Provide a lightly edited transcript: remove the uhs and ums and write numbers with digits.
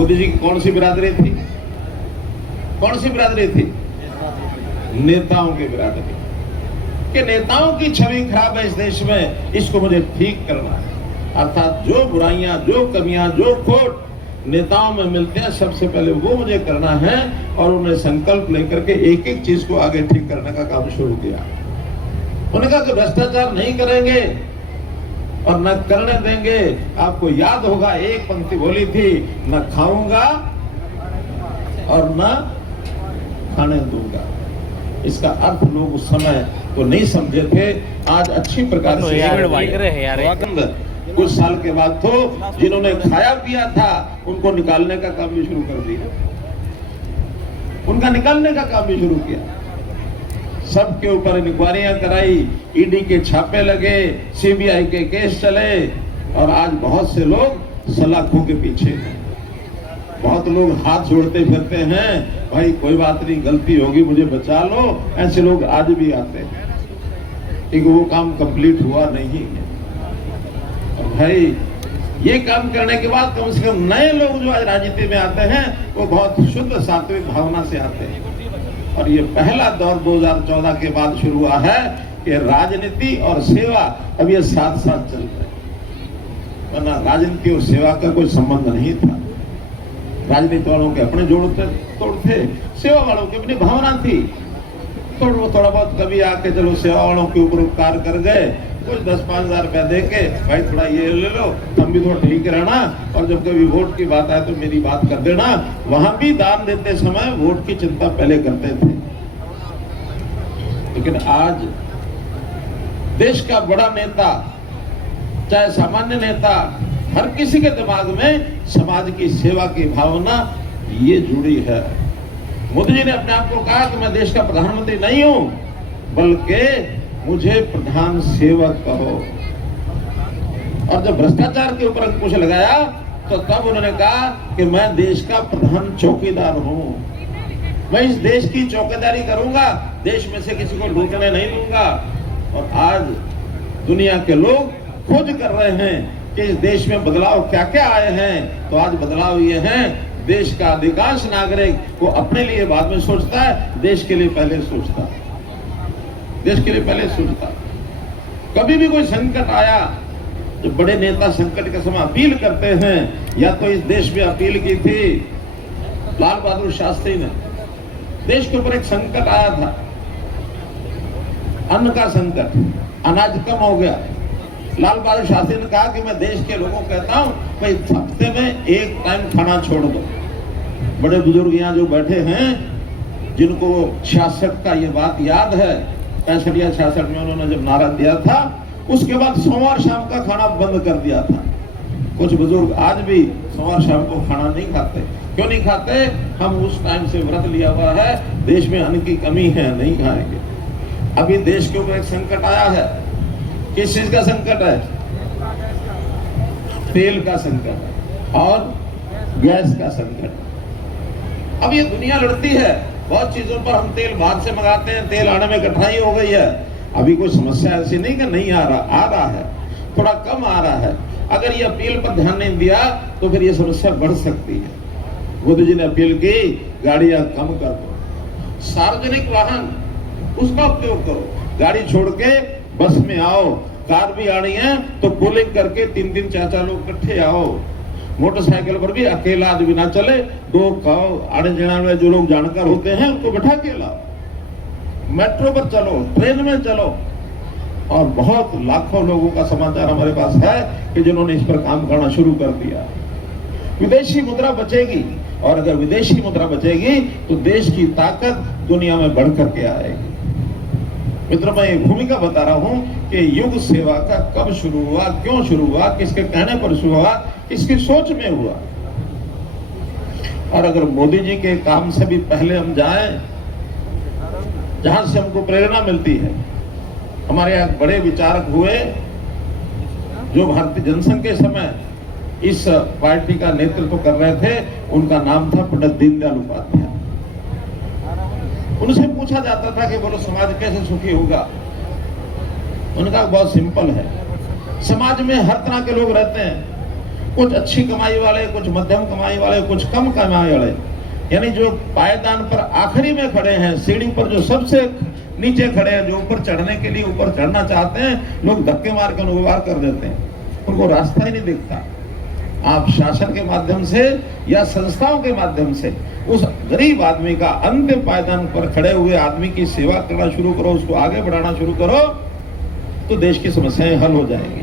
मोदी जी की कौन सी बिरादरी थी? कौन सी बिरादरी थी? नेताओं की बिरादरी। कि नेताओं की छवि खराब है इस देश में, इसको मुझे ठीक करना है। अर्थात जो बुराइयां, जो कमियां, जो खोट नेताओं में मिलते हैं, सबसे पहले वो मुझे करना है। और उन्हें संकल्प लेकर के एक एक चीज को आगे ठीक करने का काम शुरू किया। उन्होंने कहा कि भ्रष्टाचार नहीं करेंगे और न करने देंगे। आपको याद होगा एक पंक्ति बोली थी, न खाऊंगा और न खाने दूंगा। इसका अर्थ लोग उस समय तो नहीं समझे थे, आज अच्छी प्रकार से कुछ साल के बाद तो जिन्होंने खाया पिया था उनको निकालने का काम भी शुरू कर दिया, उनका निकालने का काम भी शुरू किया। सबके ऊपर इंक्वायरियां कराई, ईडी के छापे लगे, सीबीआई के केस चले और आज बहुत से लोग सलाखों के पीछे हैं। बहुत लोग हाथ जोड़ते फिरते हैं, भाई कोई बात नहीं, गलती होगी मुझे बचा लो। ऐसे लोग आज भी आते हैं, क्योंकि वो काम कंप्लीट हुआ नहीं। और भाई ये काम करने के बाद कम से कम नए लोग जो आज राजनीति में आते हैं वो बहुत शुद्ध सात्विक भावना से आते हैं। और ये पहला दौर 2014 के बाद शुरू हुआ है कि राजनीति और सेवा अब ये साथ साथ चल रहे हैं, वरना राजनीति और सेवा का कोई संबंध नहीं था। राजनीति वालों के अपने जोड़ थे, सेवा वालों की अपनी भावना थी। तो वो थोड़ा बहुत कभी आके चलो सेवा वालों के ऊपर उपकार कर गए, कुछ 10-5 हजार रुपया दे के भाई थोड़ा ये ले लो, तुम भी थोड़ा ठीक रहना, और जब कभी वोट की बात आए तो मेरी बात कर देना। वहां भी दान देते समय वोट की चिंता पहले करते थे। लेकिन आज देश का बड़ा नेता, चाहे सामान्य नेता, हर किसी के दिमाग में समाज की सेवा की भावना ये जुड़ी है। मोदी जी ने अपने आप को कहा कि मैं देश का प्रधानमंत्री नहीं हूं, बल्कि मुझे प्रधान सेवक कहो। और जब भ्रष्टाचार के ऊपर अंकुश लगाया तो तब उन्होंने कहा कि मैं देश का प्रधान चौकीदार हूं, मैं इस देश की चौकीदारी करूंगा, देश में से किसी को लूटने नहीं दूंगा। और आज दुनिया के लोग खोज कर रहे हैं कि इस देश में बदलाव क्या क्या आए हैं। तो आज बदलाव ये हैं, देश का अधिकांश नागरिक वो अपने लिए बाद में सोचता है, देश के लिए पहले सोचता है, देश के लिए पहले सोचता। कभी भी कोई संकट आया, जो बड़े नेता संकट के समय अपील करते हैं, या तो इस देश में अपील की थी लाल बहादुर शास्त्री ने। देश के ऊपर एक संकट आया था, अन्न का संकट, अनाज कम हो गया। लाल बहादुर शास्त्री ने कहा कि मैं देश के लोगों को कहता हूं भाई हफ्ते में एक टाइम खाना छोड़ दो। बड़े बुजुर्ग यहाँ जो बैठे हैं, जिनको 66 का ये बात याद है, 65 या 66 में उन्होंने जब नारा दिया था, उसके बाद सोमवार शाम का खाना बंद कर दिया था। कुछ बुजुर्ग आज भी सोमवार शाम को खाना नहीं खाते। क्यों नहीं खाते? हम उस टाइम से व्रत लिया हुआ है, देश में अन्न की कमी है, नहीं खाएंगे। अभी देश के ऊपर एक संकट आया है। किस चीज का संकट है? तेल का संकट और गैस का संकट। अब ये दुनिया लड़ती है, बहुत चीजों पर हम तेल बाहर से मंगाते हैं, तेल आने में कठिनाई हो गई है। अभी कोई समस्या ऐसी नहीं कि नहीं आ रहा है, थोड़ा कम आ रहा है। अगर ये अपील पर ध्यान नहीं दिया तो फिर ये समस्या बढ़ सकती है। मोदी जी ने अपील की, गाड़ियां कम कर दो, सार्वजनिक वाहन उसका उपयोग करो, गाड़ी छोड़ के बस में आओ। कार भी आ रही है तो पुलिंग करके 3-3 4-4 लोग इकट्ठे आओ। मोटरसाइकिल पर भी अकेला आदमी ना चले, 2 आने जाने में जो लोग जानकार होते हैं उनको बैठा के लाओ। मेट्रो पर चलो, ट्रेन में चलो। और बहुत लाखों लोगों का समाचार हमारे पास है कि जिन्होंने इस पर काम करना शुरू कर दिया। विदेशी मुद्रा बचेगी, और अगर विदेशी मुद्रा बचेगी तो देश की ताकत दुनिया में बढ़ करके आएगी। मित्रों, मैं एक भूमिका बता रहा हूं कि युग सेवा का कब शुरू हुआ, क्यों शुरू हुआ, किसके कहने पर शुरू हुआ, किसकी सोच में हुआ। और अगर मोदी जी के काम से भी पहले हम जाएं, जहां से हमको प्रेरणा मिलती है। हमारे यहाँ बड़े विचारक हुए जो भारतीय जनसंघ के समय इस पार्टी का नेतृत्व कर रहे थे, उनका नाम था पंडित दीनदयाल उपाध्याय। उनसे पूछा जाता था कि बोलो समाज कैसे सुखी होगा। उनका बहुत सिंपल है, समाज में हर तरह के लोग रहते हैं, कुछ अच्छी कमाई वाले, कुछ मध्यम कमाई वाले, कुछ कम कमाई वाले, यानी जो पायदान पर आखिरी में खड़े हैं, सीढ़ी पर जो सबसे नीचे खड़े हैं, जो ऊपर चढ़ने के लिए ऊपर चढ़ना चाहते हैं, लोग धक्के मार कर अनुवार कर देते हैं, उनको रास्ता ही नहीं दिखता। आप शासन के माध्यम से या संस्थाओं के माध्यम से उस गरीब आदमी का अंतिम पायदान पर खड़े हुए आदमी की सेवा करना शुरू करो, उसको आगे बढ़ाना शुरू करो, तो देश की समस्याएं हल हो जाएंगी।